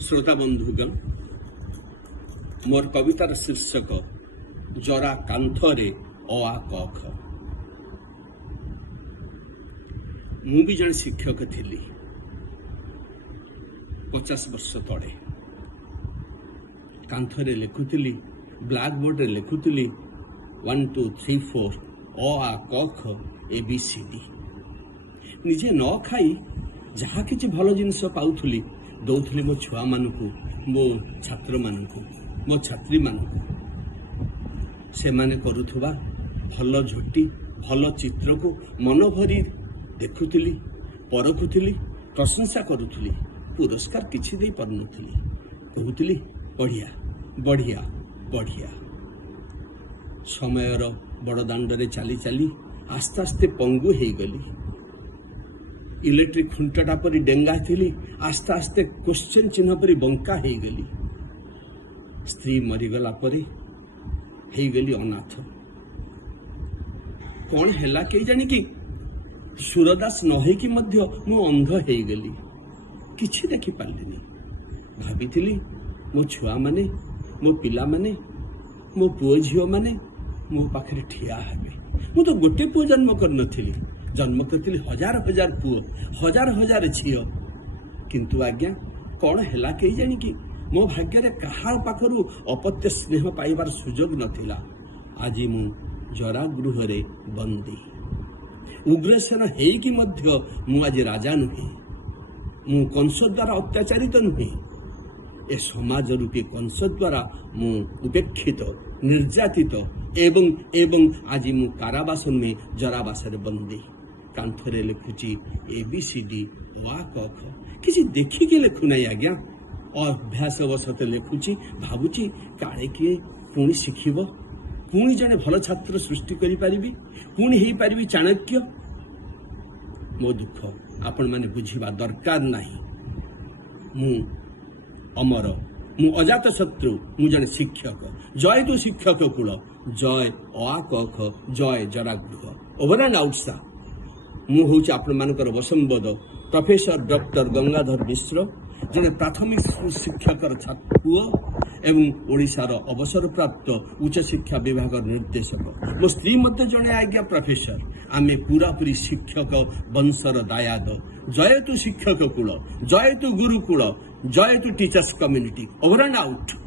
श्रोता बंधुगण मोर कवितार शीर्षक जरा कांथरे अ आ क ख। मु भी जन शिक्षक थी 50 वर्ष तले कांथरे लिखुली ब्लैक बोर्ड रे लिखुली 1 2 3 4 अ आ क ख ABCD निजे न खाई जहा कि भल जिनस पाउथुली दौथुली मो छुआ मानकु मो छात्र मानकु मो छात्री मानकु से माने करुथुबा भल झोटी भल चित्र को मन भरी देखुथुली परखुथुली प्रशंसा करुथुली पुरस्कार किछि दे परनुथुली कहूथुली बढ़िया बढ़िया बढ़िया। समयर बड़ दांडरे चली चली आस्ते आस्ते पंगु हे गली इलेक्ट्रिक खुंटटा परी डेंगा थी आस्ते आस्ते क्वेश्चन चिन्ह परी बंका हे गली स्त्री मरीगला परी हे गली अनाथ कौन हैला के जानी कि सूरदास न हे कि मध्य मु अंध हे गली किछि देखि पालिनी भाबिथिली मो छुआ माने मो पिला माने मो पुओ झियो माने मो पाखरे ठिया हेबे मु तो गोटे पुओ जन्म कर नथिली जन्म करथिली हजार हजार पुओ हजार हजार झियो किंतु आज्ञा कौन हैला के जानी कि मो भाग्य रे कहा पाखरु अपत्य स्नेह पाइबार सुजोग नथिला आज मु जरा गृह रे बंदी उग्रसेन हे कि मध्य मु आज राजा नुहे मु कंस द्वारा अत्याचारित नुहे ए समाज रूपी कंस द्वारा मु उपेक्षित निर्यातित एवं एवं आज मु कारावासन में जरावास बंदी कांथरे लिखुची ABCD वा क ख किसी देखिके लिखु नहीं आज्ञा अभ्यास बसते लिखुची भावुची काले किए पुणी शिखिब पुणी जने भल छात्र सृष्टि करि परिबी पुणी हेई परिबी चाणक्य मो दुख आपण माने बुझिबा दरकार नाही मु अमर मु अजात शत्रु मु जने शिक्षक जय तु शिक्षक कुल जय अ क ख जय जरागृह ओवर एंड आउट सा मु हूँ आपण मानकर वसंबद प्रोफेसर डॉक्टर गंगाधर मिश्र जने प्राथमिक शिक्षकर पुओ एवं ओडिशार अवसर प्राप्त उच्च शिक्षा विभाग निर्देशक मो स्त्री मध्य जने आज्ञा प्रोफेसर आमे पूरा पूरी शिक्षक वंशर दायाद जय तु शिक्षक कुल जय तु गुरुकुल जय तु teachers community over and out.